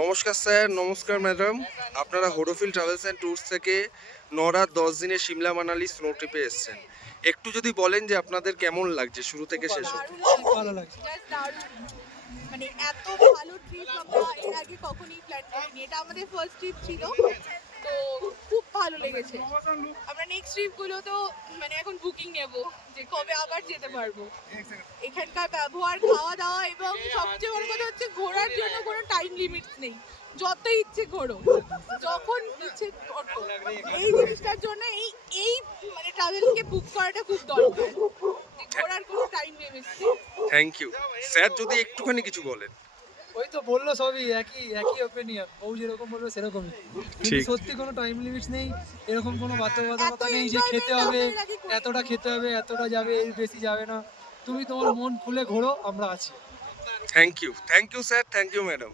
নমস্কার স্যার, নমস্কার ম্যাডাম। আপনারা হোডোফিল ট্রাভেলস অ্যান্ড ট্যুরস থেকে ৯ রাত ১০ দিনের সিমলা মানালি স্নো ট্রিপে এসেছেন। একটু যদি বলেন যে আপনাদের কেমন লাগছে শুরু থেকে শেষ অবধি? ভালো লাগছে। জাস্ট দারুণ। মানে এত ভালো ট্রিপ আমরা এর আগে কখনোই প্ল্যান করিনি। এটা আমাদের ফার্স্ট ট্রিপ ছিল। তো খুব ভালো লেগেছে। আমরা নেক্সট ট্রিপগুলো তো মানে এখন বুকিং নেব যে কবে আবার যেতে পারবো। এখানকার ব্যবহার, খাওয়া দাওয়া এবং সবচেয়ে বড় কথা হচ্ছে ঘোরার জন্য কোনো টাইম লিমিটস নেই। যত ইচ্ছে ঘোরো, যখন ইচ্ছে ওঠো। এই জিনিসটার জন্য এই এই মানে ট্রাভেলকে বুক করাটা খুব দরকার। যে ঘোরার কোনো টাইম লিমিটস নেই। থ্যাংক ইউ স্যার, যদি একটুখানি কিছু বলেন। ওই তো বললো সবই একই ওপিনিয়ন, বউ যেরকম বলবে সেরকমই। কিন্তু ঠিক। সত্যি কোনো টাইম লিমিটস নেই, এরকম কোনো বাধ্যবাধকতা নেই যে enjoyment খেতে হবে, আমাদের আগে করে এতটা খেতে হবে, এতটা যাবে, এর বেশি যাবে না। তুমি তোমার মন খুলে ঘোরো, আমরা আছি। Thank you sir, thank you madam.